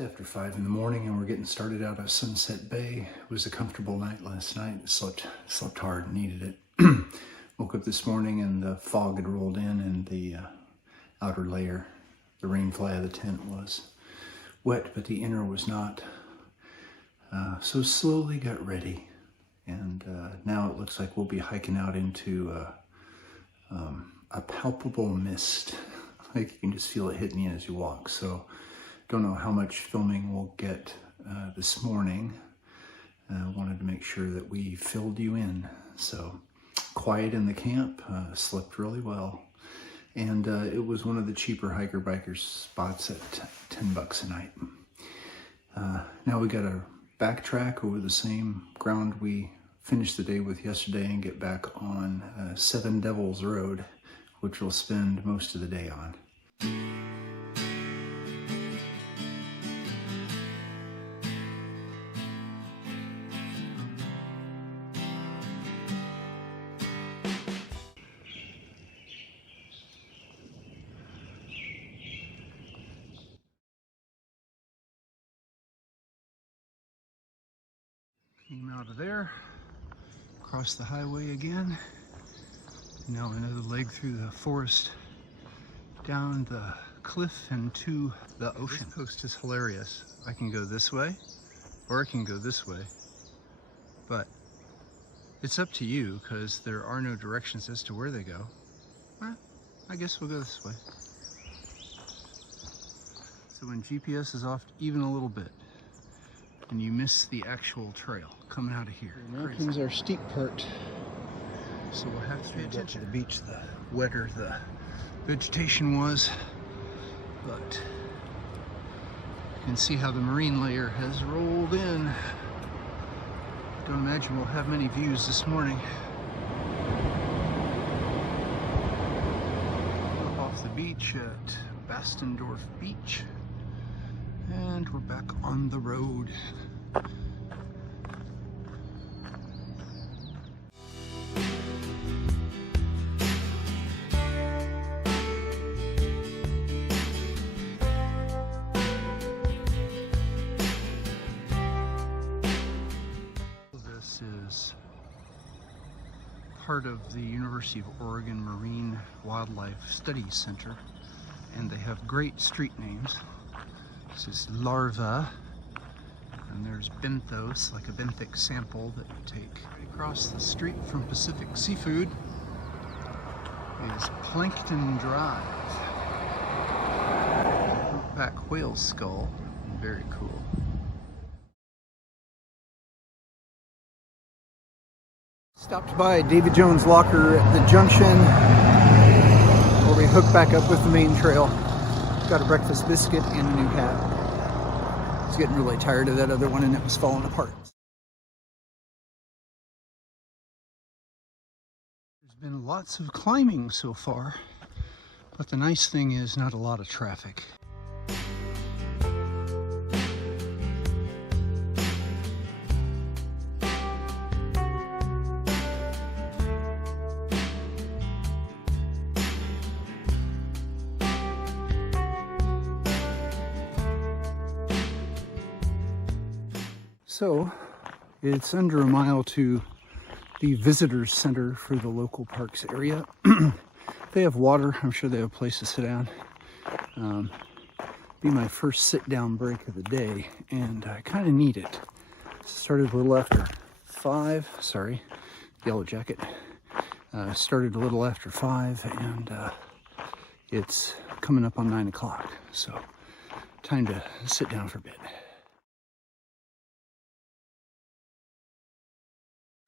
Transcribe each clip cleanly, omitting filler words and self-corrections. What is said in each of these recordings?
Just after 5 in the morning, and we're getting started out of Sunset Bay. It was a comfortable night last night. Slept hard, needed it. Woke up this morning and the fog had rolled in, and the outer layer, the rain fly of the tent, was wet, but the inner was not. So slowly got ready, and now it looks like we'll be hiking out into a palpable mist. Like you can just feel it hitting you as you walk. So don't know how much filming we'll get this morning. Wanted to make sure that we filled you in. So quiet in the camp, slept really well. And it was one of the cheaper hiker-biker spots at $10 a night. Now we got to backtrack over the same ground we finished the day with yesterday and get back on Seven Devils Road, which we'll spend most of the day on. Came out of there, across the highway again. Now another leg through the forest, down the cliff and to the ocean. This post is hilarious. I can go this way, or I can go this way, but it's up to you because there are no directions as to where they go. Well, I guess we'll go this way. So when GPS is off even a little bit, and you miss the actual trail coming out of here. Now comes our steep part. So we'll have to pay attention to the beach. The wetter the vegetation was, but you can see how the marine layer has rolled in. Don't imagine we'll have many views this morning. Up off the beach at Bastendorf Beach. And we're back on the road. This is part of the University of Oregon Marine Wildlife Studies Center, and they have great street names. This is larva, and there's benthos, like a benthic sample that you take. Right across the street from Pacific Seafood is Plankton Drive. Humpback whale skull, very cool. Stopped by David Jones' Locker at the junction where we hook back up with the main trail. Got a breakfast biscuit and a new hat. I was getting really tired of that other one and it was falling apart. There's been lots of climbing so far, but the nice thing is not a lot of traffic. So, it's under a mile to the visitors center for the local parks area. They have water. I'm sure they have a place to sit down. Be my first sit-down break of the day, and I kind of need it. Started a little after 5. Sorry, yellow jacket. Started a little after 5, and it's coming up on 9 o'clock. So, time to sit down for a bit.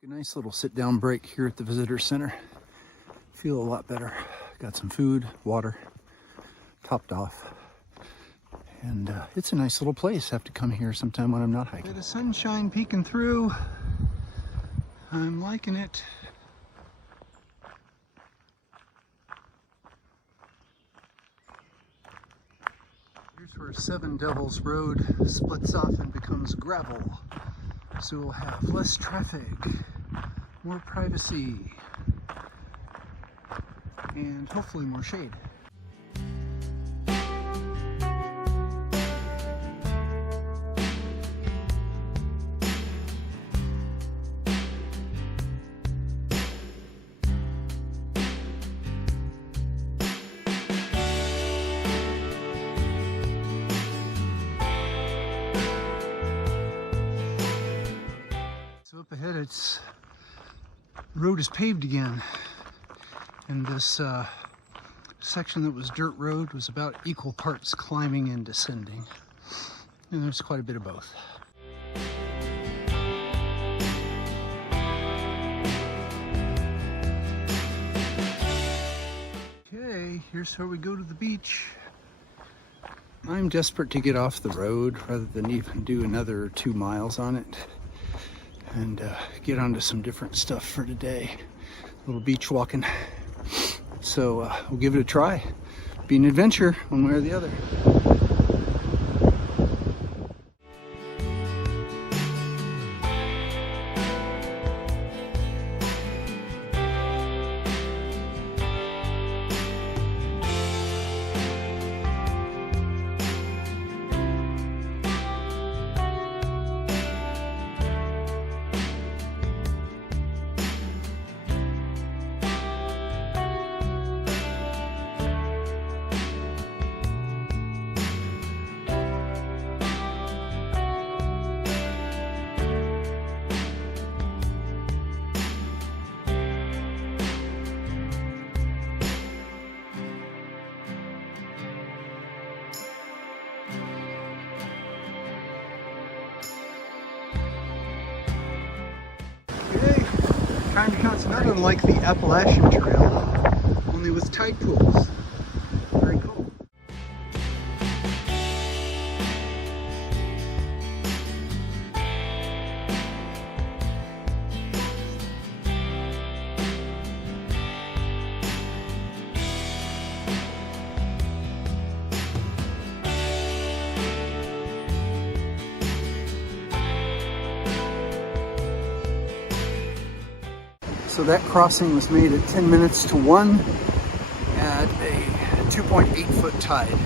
A nice little sit-down break here at the visitor center. Feel a lot better. Got some food, water, topped off. And it's a nice little place. Have to come here sometime when I'm not hiking. Bit of sunshine peeking through. I'm liking it. Here's where Seven Devils Road splits off and becomes gravel. So we'll have less traffic, more privacy, and hopefully more shade. said, it's road is paved again, and this section that was dirt road was about equal parts climbing and descending, and there's quite a bit of both. Okay, here's where we go to the beach. I'm desperate to get off the road rather than even do another 2 miles on it, and get onto some different stuff for today. A little beach walking. So we'll give it a try. Be an adventure one way or the other. Kind of counts not unlike the Appalachian Trail, only with tide pools. Very cool. So that crossing was made at 10 minutes to 1 at a 2.8 foot tide.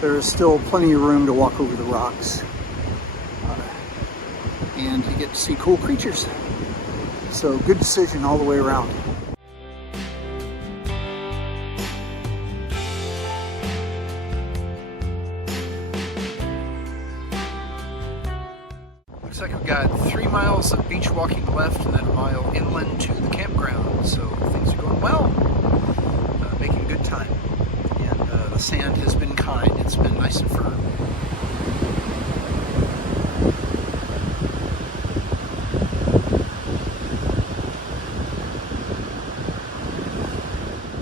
There is still plenty of room to walk over the rocks. And you get to see cool creatures. So good decision all the way around. Looks like we've got 3 miles of beach walking left and then a mile inland to the campground. So things are going well, making good time. And the sand has been kind. It's been nice and firm.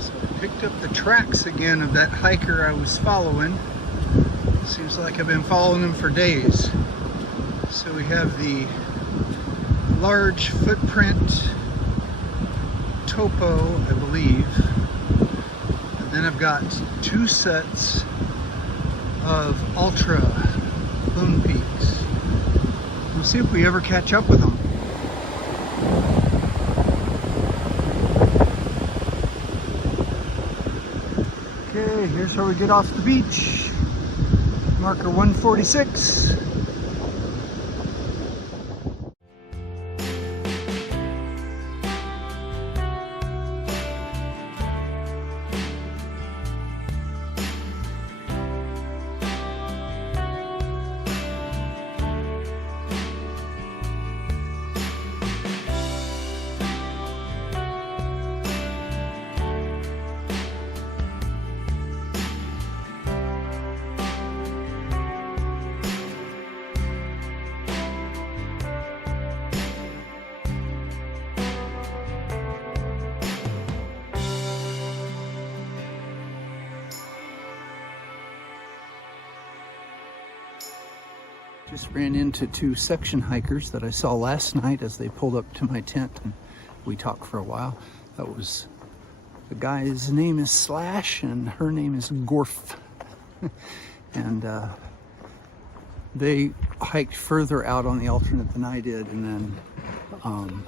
So I picked up the tracks again of that hiker I was following. Seems like I've been following him for days. So we have the large footprint topo, I believe. And then I've got 2 sets of ultra Lone Peaks. We'll see if we ever catch up with them. Okay, here's where we get off the beach. Marker 146. Just ran into 2 section hikers that I saw last night as they pulled up to my tent, and we talked for a while. That was, the guy's name is Slash and her name is Gorf. And they hiked further out on the alternate than I did, and then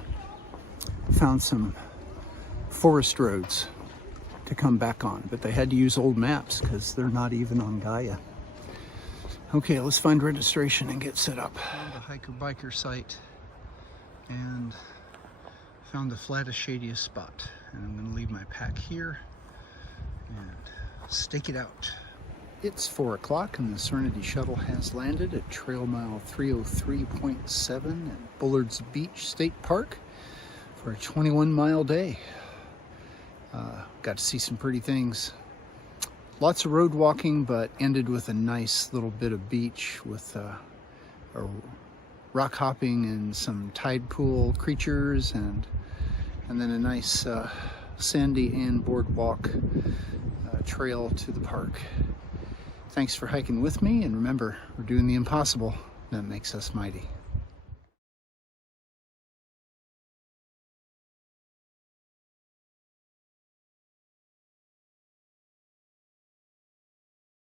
found some forest roads to come back on, but they had to use old maps because they're not even on Gaia. Okay, let's find registration and get set up. Found the hiker-biker site and found the flattest, shadiest spot. And I'm gonna leave my pack here and stake it out. It's 4 o'clock and the Serenity Shuttle has landed at trail mile 303.7 at Bullard's Beach State Park for a 21-mile day. Got to see some pretty things. Lots of road walking, but ended with a nice little bit of beach with a rock hopping and some tide pool creatures, and then a nice sandy and boardwalk trail to the park. Thanks for hiking with me, and remember, we're doing the impossible. That makes us mighty.